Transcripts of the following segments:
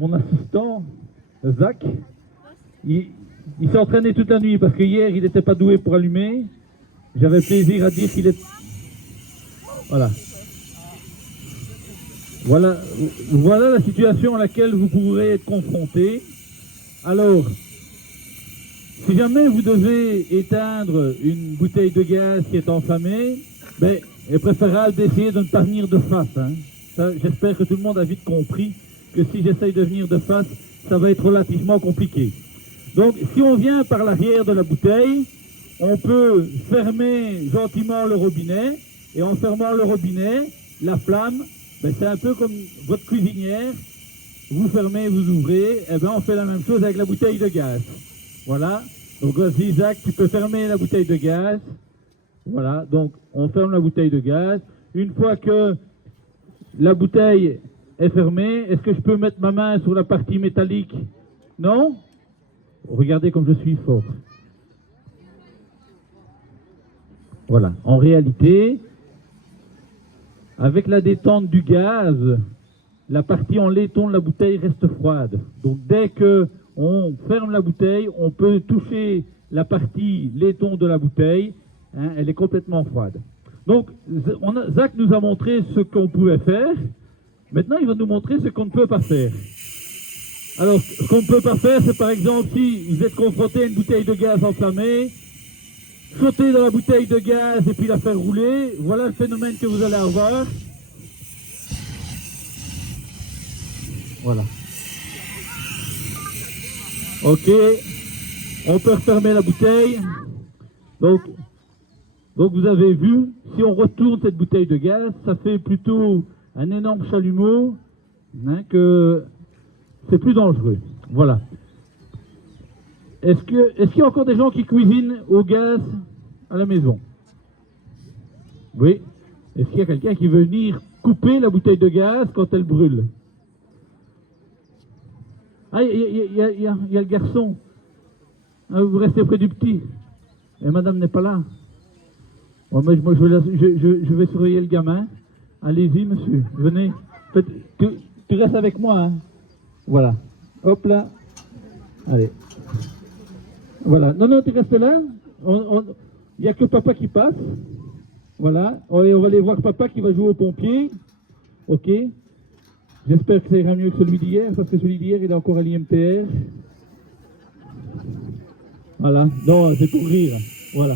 Mon assistant, Zach, il s'est entraîné toute la nuit parce que hier il n'était pas doué pour allumer. J'avais plaisir à dire qu'il est... Voilà. Voilà la situation à laquelle vous pourrez être confronté. Alors, si jamais vous devez éteindre une bouteille de gaz qui est enflammée, ben, il est préférable d'essayer de ne pas venir de face. Hein. J'espère que tout le monde a vite compris que si j'essaye de venir de face, ça va être relativement compliqué. Donc, si on vient par l'arrière de la bouteille, on peut fermer gentiment le robinet, et en fermant le robinet, la flamme, ben, c'est un peu comme votre cuisinière, vous fermez, vous ouvrez, et ben on fait la même chose avec la bouteille de gaz. Voilà, donc Isaac, tu peux fermer la bouteille de gaz. Voilà, donc on ferme la bouteille de gaz. Une fois que la bouteille est fermée, est-ce que je peux mettre ma main sur la partie métallique? Non? Regardez comme je suis fort. Voilà, en réalité, avec la détente du gaz, la partie en laiton de la bouteille reste froide. Donc dès que on ferme la bouteille, on peut toucher la partie laiton de la bouteille, hein, elle est complètement froide. Donc Zach nous a montré ce qu'on pouvait faire, maintenant il va nous montrer ce qu'on ne peut pas faire. Alors ce qu'on ne peut pas faire, c'est par exemple si vous êtes confronté à une bouteille de gaz enflammée, sauter dans la bouteille de gaz et puis la faire rouler, voilà le phénomène que vous allez avoir. Voilà. Ok, on peut refermer la bouteille. Donc vous avez vu, si on retourne cette bouteille de gaz, ça fait plutôt un énorme chalumeau, hein, que c'est plus dangereux. Voilà. Est-ce qu'il y a encore des gens qui cuisinent au gaz à la maison? Oui. Est-ce qu'il y a quelqu'un qui veut venir couper la bouteille de gaz quand elle brûle? Ah, il y a le garçon. Ah, vous restez près du petit. Et madame n'est pas là. Bon, moi, je vais surveiller le gamin. Allez-y, monsieur. Venez. Tu restes avec moi. Hein. Voilà. Hop là. Allez. Voilà. Non, tu restes là. Il n'y a que papa qui passe. Voilà. On va aller voir papa qui va jouer au pompier. Ok. J'espère que ça ira mieux que celui d'hier, parce que celui d'hier, il est encore à l'IMTR. Voilà. Non, c'est pour rire. Voilà.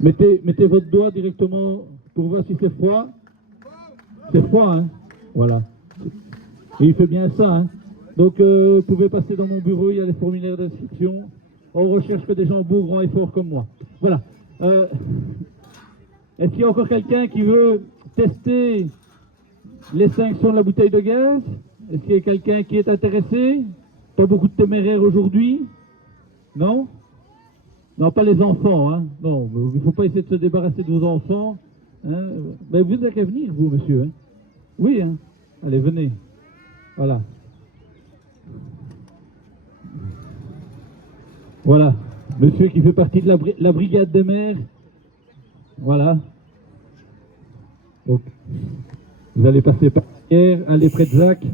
Mettez votre doigt directement pour voir si c'est froid. C'est froid, hein. Voilà. Et il fait bien ça, hein. Donc, vous pouvez passer dans mon bureau, il y a les formulaires d'inscription. On recherche que des gens beaux, grands et forts comme moi. Voilà. Est-ce qu'il y a encore quelqu'un qui veut tester les sanctions de la bouteille de gaz? Est-ce qu'il y a quelqu'un qui est intéressé? Pas beaucoup de téméraires aujourd'hui? Non? Non, pas les enfants, hein. Non, il ne faut pas essayer de se débarrasser de vos enfants. Hein. Ben, vous n'avez qu'à venir, vous, monsieur. Hein. Oui, hein. Allez, venez. Voilà. Voilà. Monsieur qui fait partie de la brigade des maires. Voilà. Donc, vous allez passer par hier, allez près de Zach.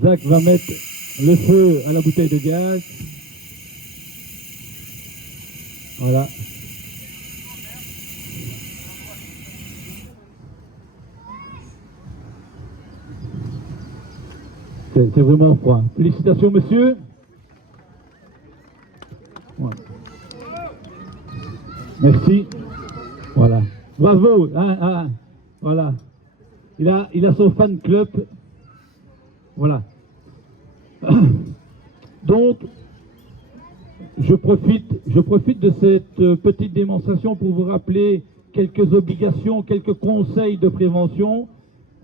Zach va mettre le feu à la bouteille de gaz. Voilà. C'est vraiment froid. Félicitations, monsieur. Voilà. Merci. Voilà. Bravo. Voilà. Il a son fan club. Voilà. Donc, je profite de cette petite démonstration pour vous rappeler quelques obligations, quelques conseils de prévention.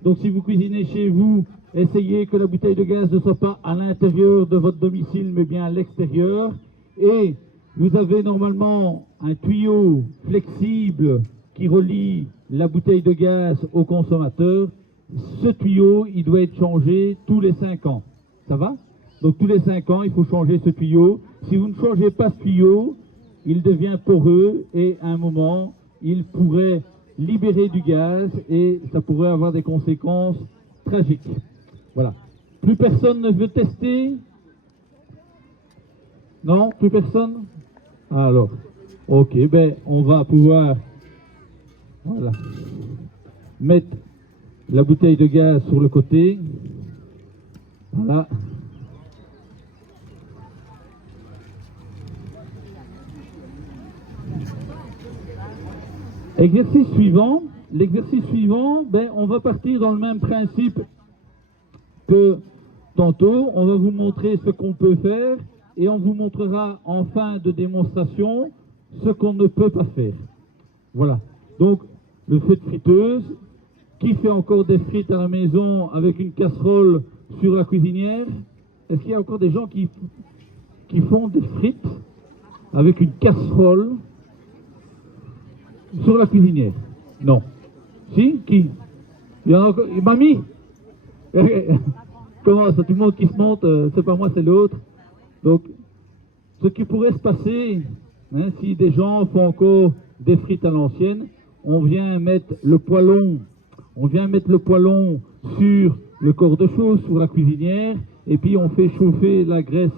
Donc, si vous cuisinez chez vous, essayez que la bouteille de gaz ne soit pas à l'intérieur de votre domicile, mais bien à l'extérieur. Et vous avez normalement un tuyau flexible qui relie la bouteille de gaz au consommateur. Ce tuyau, il doit être changé tous les 5 ans. Ça va? Donc tous les 5 ans, il faut changer ce tuyau. Si vous ne changez pas ce tuyau, il devient poreux et à un moment, il pourrait libérer du gaz et ça pourrait avoir des conséquences tragiques. Voilà. Plus personne ne veut tester? Non? Plus personne? Alors, ok, ben on va pouvoir, voilà, mettre la bouteille de gaz sur le côté. Voilà. Exercice suivant. L'exercice suivant, ben, on va partir dans le même principe que tantôt. On va vous montrer ce qu'on peut faire et on vous montrera en fin de démonstration ce qu'on ne peut pas faire. Voilà. Donc, le feu de friteuse. Qui fait encore des frites à la maison avec une casserole sur la cuisinière? Est-ce qu'il y a encore des gens qui font des frites avec une casserole sur la cuisinière? Non. Si? Qui? Il y en a encore? Mamie? Comment ça? Tout le monde qui se monte, c'est pas moi, c'est l'autre. Donc, ce qui pourrait se passer, hein, si des gens font encore des frites à l'ancienne, on vient mettre le poêlon. On vient mettre le poêlon sur le corps de chose, sur la cuisinière, et puis on fait chauffer la graisse.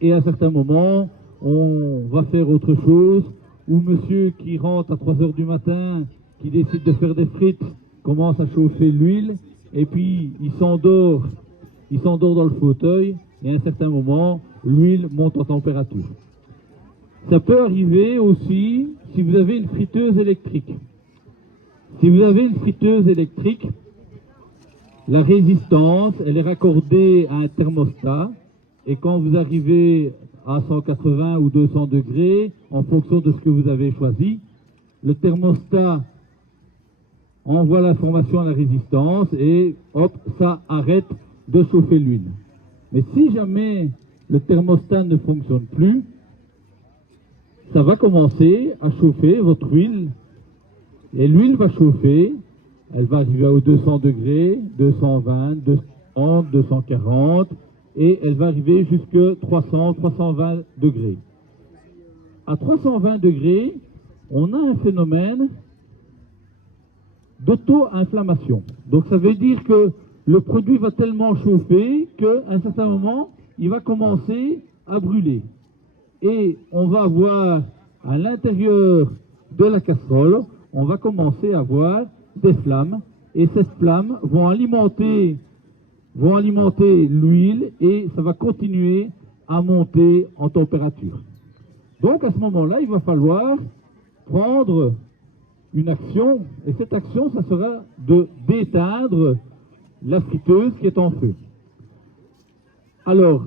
Et à certains moments, on va faire autre chose, ou monsieur qui rentre à 3 h du matin, qui décide de faire des frites, commence à chauffer l'huile, et puis il s'endort dans le fauteuil, et à un certain moment, l'huile monte en température. Ça peut arriver aussi si vous avez une friteuse électrique. Si vous avez une friteuse électrique, la résistance, elle est raccordée à un thermostat et quand vous arrivez à 180 ou 200 degrés, en fonction de ce que vous avez choisi, le thermostat envoie l'information à la résistance et hop, ça arrête de chauffer l'huile. Mais si jamais le thermostat ne fonctionne plus, ça va commencer à chauffer votre huile. Et l'huile va chauffer, elle va arriver aux 200 degrés, 220, 230, 240, et elle va arriver jusqu'à 300, 320 degrés. À 320 degrés, on a un phénomène d'auto-inflammation. Donc ça veut dire que le produit va tellement chauffer qu'à un certain moment, il va commencer à brûler. Et on va avoir à l'intérieur de la casserole, on va commencer à avoir des flammes et ces flammes vont alimenter l'huile et ça va continuer à monter en température. Donc à ce moment-là, il va falloir prendre une action et cette action, ça sera d'éteindre la friteuse qui est en feu. Alors,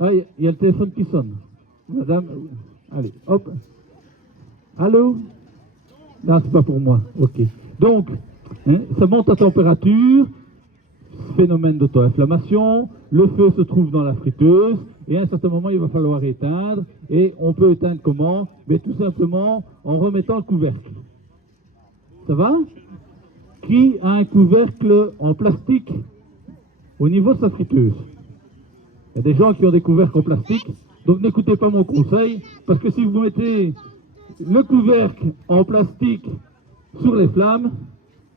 il y a le téléphone qui sonne. Madame, allez, hop. Allô? Non, c'est pas pour moi. Ok. Donc, hein, ça monte à température, phénomène d'auto-inflammation, le feu se trouve dans la friteuse, et à un certain moment, il va falloir éteindre. Et on peut éteindre comment? Mais tout simplement en remettant le couvercle. Ça va? Qui a un couvercle en plastique au niveau de sa friteuse? Il y a des gens qui ont des couvercles en plastique, donc n'écoutez pas mon conseil, parce que si vous mettez le couvercle en plastique sur les flammes,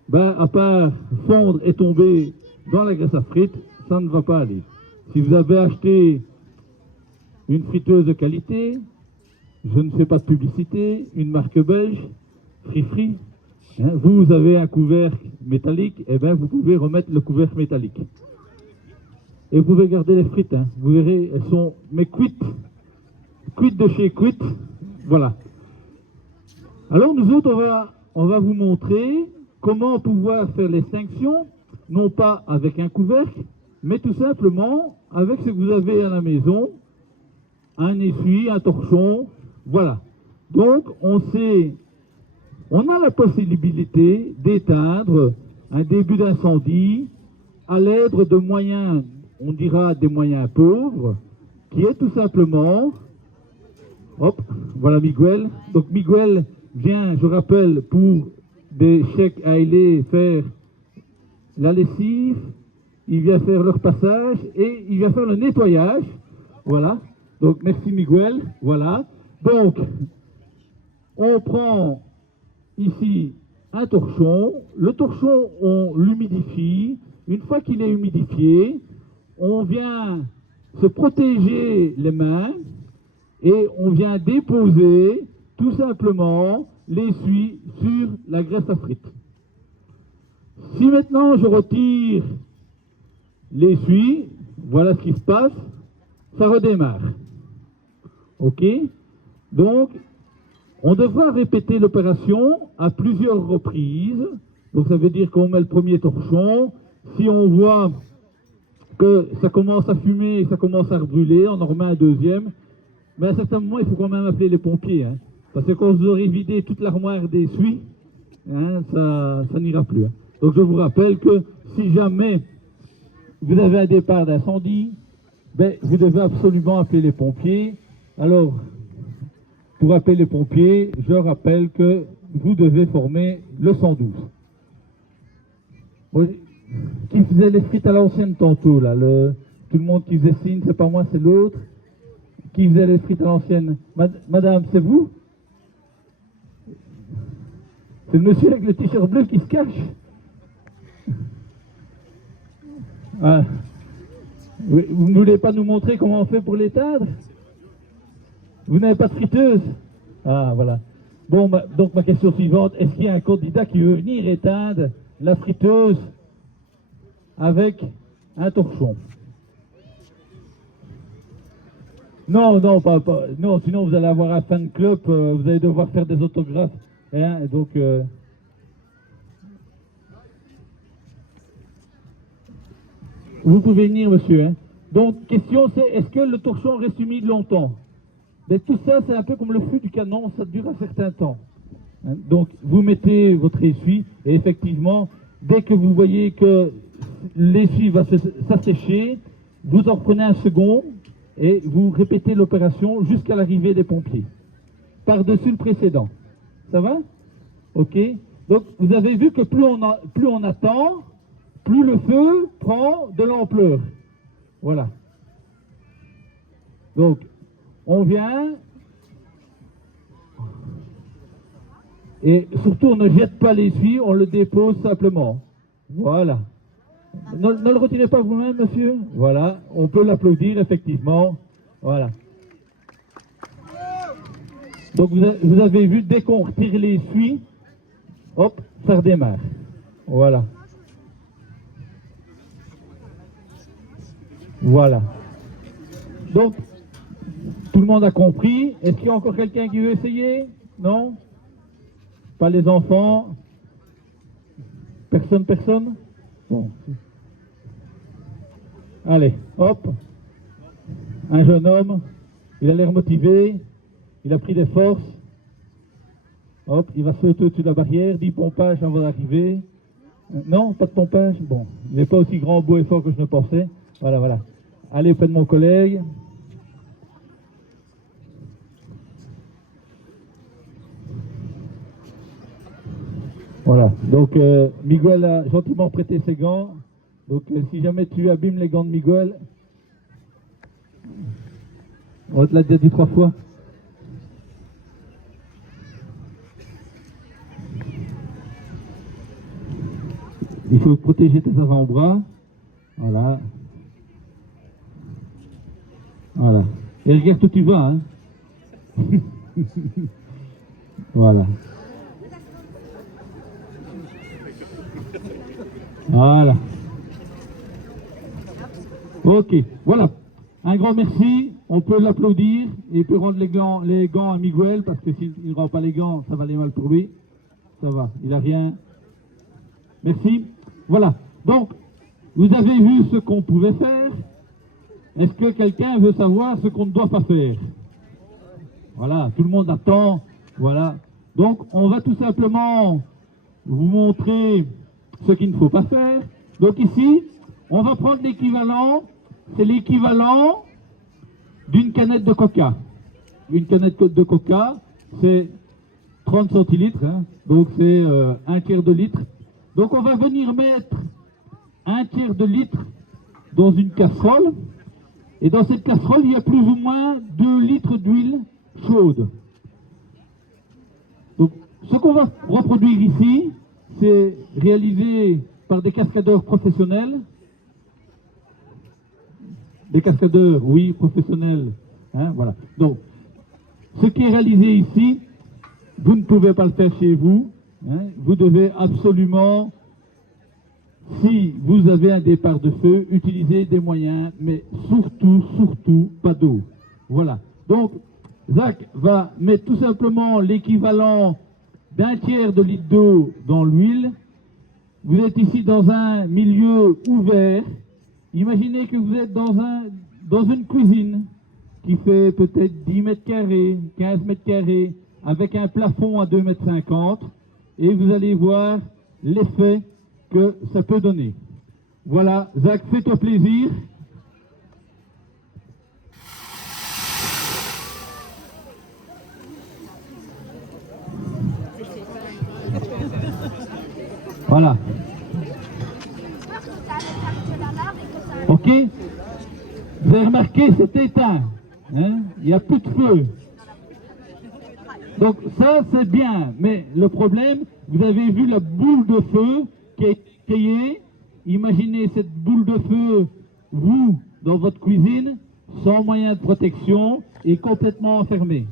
ben, à part fondre et tomber dans la graisse à frites, ça ne va pas aller. Si vous avez acheté une friteuse de qualité, je ne fais pas de publicité, une marque belge, Free, hein, vous avez un couvercle métallique, et ben vous pouvez remettre le couvercle métallique. Et vous pouvez garder les frites, hein. Vous verrez, elles sont mais cuites de chez Cuite, voilà. Alors nous autres, on va vous montrer comment pouvoir faire l'extinction, non pas avec un couvercle, mais tout simplement avec ce que vous avez à la maison, un essuie, un torchon, voilà. Donc on a la possibilité d'éteindre un début d'incendie à l'aide de moyens, on dira des moyens pauvres, qui est tout simplement, hop, voilà Miguel. Donc Miguel vient, je rappelle, pour des chèques à aller faire la lessive, il vient faire leur passage et il vient faire le nettoyage, voilà. Donc merci Miguel, voilà. Donc on prend ici un torchon. Le torchon, on l'humidifie. Une fois qu'il est humidifié, on vient se protéger les mains et on vient déposer tout simplement l'essuie sur la graisse à frites. Si maintenant je retire l'essuie, voilà ce qui se passe, ça redémarre. Ok? Donc, on devra répéter l'opération à plusieurs reprises. Donc ça veut dire qu'on met le premier torchon. Si on voit que ça commence à fumer et ça commence à brûler, on en remet un deuxième. Mais à un certain moment, il faut quand même appeler les pompiers. Hein, parce que quand vous aurez vidé toute l'armoire d'essuie, hein, ça n'ira plus. Hein. Donc je vous rappelle que si jamais vous avez un départ d'incendie, ben, vous devez absolument appeler les pompiers. Alors, pour appeler les pompiers, je rappelle que vous devez former le 112. Qui faisait les frites à l'ancienne tantôt, là, tout le monde qui faisait signe, c'est pas moi, c'est l'autre. Qui faisait les frites à l'ancienne? Madame, c'est vous? C'est le monsieur avec le t-shirt bleu qui se cache? Ah. Vous ne voulez pas nous montrer comment on fait pour l'éteindre? Vous n'avez pas de friteuse? Ah, voilà. Bon, donc ma question suivante, est-ce qu'il y a un candidat qui veut venir éteindre la friteuse avec un torchon? Non, non, non, sinon vous allez avoir un fan club, vous allez devoir faire des autographes. Hein, donc, vous pouvez venir, monsieur. Hein. Donc, question c'est, est-ce que le torchon reste humide longtemps? Mais tout ça, c'est un peu comme le feu du canon, ça dure un certain temps. Hein. Donc, vous mettez votre essuie, et effectivement, dès que vous voyez que l'essuie va s'assécher, vous en prenez un second, et vous répétez l'opération jusqu'à l'arrivée des pompiers. Par-dessus le précédent. Ça va? Ok. Donc, vous avez vu que plus on attend, plus le feu prend de l'ampleur. Voilà. Donc, on vient, et surtout on ne jette pas l'essuie, on le dépose simplement. Voilà. Ne le retirez pas vous-même, monsieur. Voilà, on peut l'applaudir, effectivement. Voilà. Donc vous avez vu, dès qu'on retire l'essuie, hop, ça redémarre. Voilà. Voilà. Donc, tout le monde a compris. Est-ce qu'il y a encore quelqu'un qui veut essayer? Non? Pas les enfants? Personne? Bon. Allez, hop. Un jeune homme, il a l'air motivé, il a pris des forces. Hop, il va sauter au-dessus de la barrière, 10 pompages avant d'arriver. Non, pas de pompage? Bon, il n'est pas aussi grand, beau et fort que je ne pensais. Voilà, voilà. Allez auprès de mon collègue. Voilà, donc Miguel a gentiment prêté ses gants. Donc si jamais tu abîmes les gants de Miguel, on te l'a déjà dit 3 fois. Il faut protéger tes avant-bras. Voilà. Voilà. Et regarde où tu vas, hein. Voilà. Voilà. Ok, voilà. Un grand merci. On peut l'applaudir et il peut rendre les gants à Miguel parce que s'il ne rend pas les gants, ça va aller mal pour lui. Ça va, il n'a rien. Merci. Voilà. Donc, vous avez vu ce qu'on pouvait faire. Est-ce que quelqu'un veut savoir ce qu'on ne doit pas faire? Voilà, tout le monde attend. Voilà. Donc, on va tout simplement vous montrer ce qu'il ne faut pas faire. Donc ici, on va prendre l'équivalent, c'est l'équivalent d'une canette de coca. Une canette de coca, c'est 30 centilitres, hein, donc c'est 1/3 de litre. Donc on va venir mettre 1/3 de litre dans une casserole, et dans cette casserole, il y a plus ou moins 2 litres d'huile chaude. Donc ce qu'on va reproduire ici, c'est réalisé par des cascadeurs professionnels. Des cascadeurs, oui, professionnels. Hein, voilà. Donc, ce qui est réalisé ici, vous ne pouvez pas le faire chez vous. Hein, vous devez absolument, si vous avez un départ de feu, utiliser des moyens, mais surtout, pas d'eau. Voilà. Donc, Zach va mettre tout simplement l'équivalent d'un tiers de litre d'eau dans l'huile. Vous êtes ici dans un milieu ouvert. Imaginez que vous êtes dans une cuisine qui fait peut-être 10 mètres carrés, 15 mètres carrés, avec un plafond à 2,50 mètres, et vous allez voir l'effet que ça peut donner. Voilà, Zach, fais-toi plaisir. Voilà. Ok. Vous avez remarqué, c'est éteint. Hein? Il n'y a plus de feu. Donc ça, c'est bien. Mais le problème, vous avez vu la boule de feu qui est créée. Imaginez cette boule de feu, vous, dans votre cuisine, sans moyen de protection et complètement enfermée.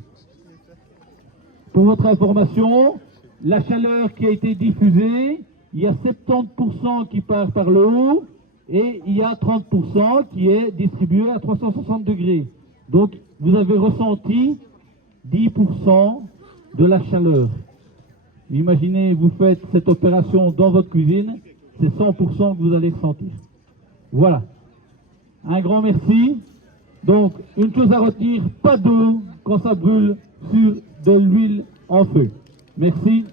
Pour votre information, la chaleur qui a été diffusée, il y a 70% qui part par le haut et il y a 30% qui est distribué à 360 degrés. Donc, vous avez ressenti 10% de la chaleur. Imaginez, vous faites cette opération dans votre cuisine, c'est 100% que vous allez ressentir. Voilà. Un grand merci. Donc, une chose à retenir, pas d'eau quand ça brûle sur de l'huile en feu. Merci.